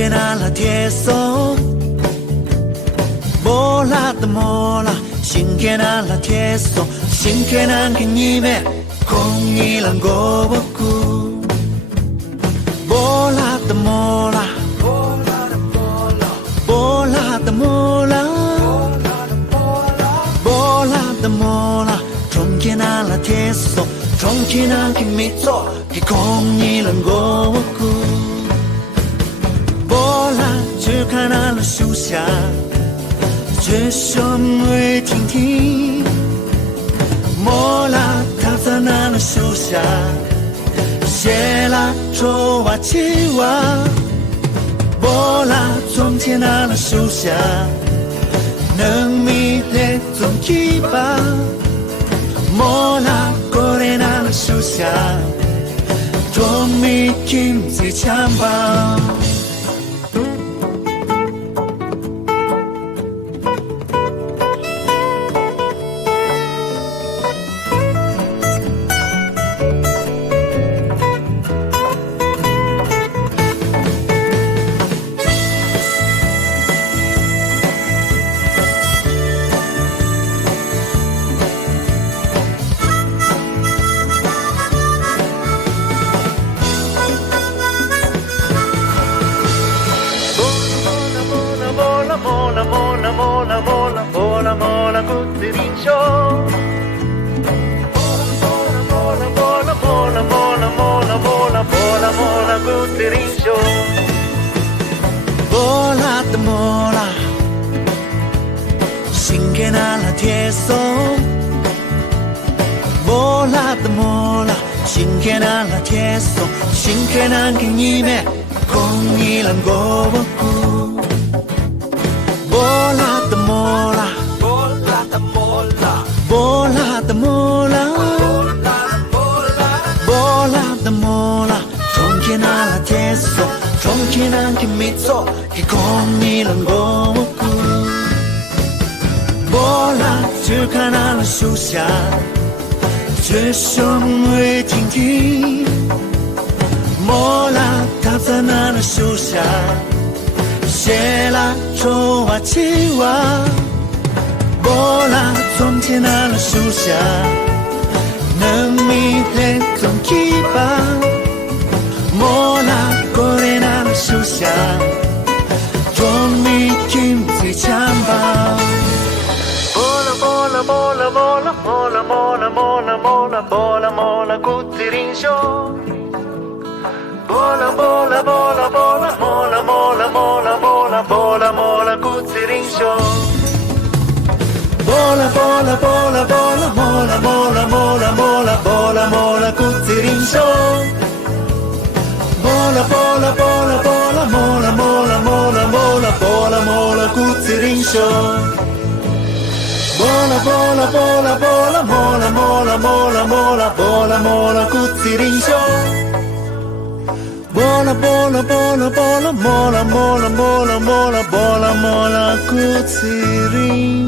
신기나 라 tieso 몰라 또 몰라 신기나 라 tieso 신기한 게 님의 공이란 거 없고 몰라 또 몰라 몰라 또 몰라 몰라 또 몰라 종기나 라 tieso 종기난 게 믿어 그 공이란 거 없고只看那了树下，只身未听听。莫拉躺在那了树下，写了捉娃青蛙。莫拉从前那了树下，能迷恋总一把。莫拉过来那了树下，捉迷金最强吧。mola cuttirincio mola cuttirincio mola的mola 신기나 라 tieso mola的mola 신기나 라 tieso 신기한 게 님의 공이란 거 없고 mola the mola mola the mola mola the mola mola the mola 종기나 라 tieso 종기난 게 믿어 그 공이란 거 없고 mola只看那了树下只身未听听mola躺在那了树下写了捉娃青蛙，莫拉从前那了树下，能迷恋总一把，莫拉过来那了树下，捉迷金最强吧。mola mola mola mola mola mola mola mola mola cuttirincio mola mola mola mola mola mola mola mola mola mola cuttirincio mola mola mola mola mola mola mola mola mola mola cuttirincio mola mola mola mola mola mola mola mola mola mola cuttirincio mola mola mola mola mola mola mola mola mola mola cuttirincio mola mola mola mola mola mola mola mola mola mola cuttirincio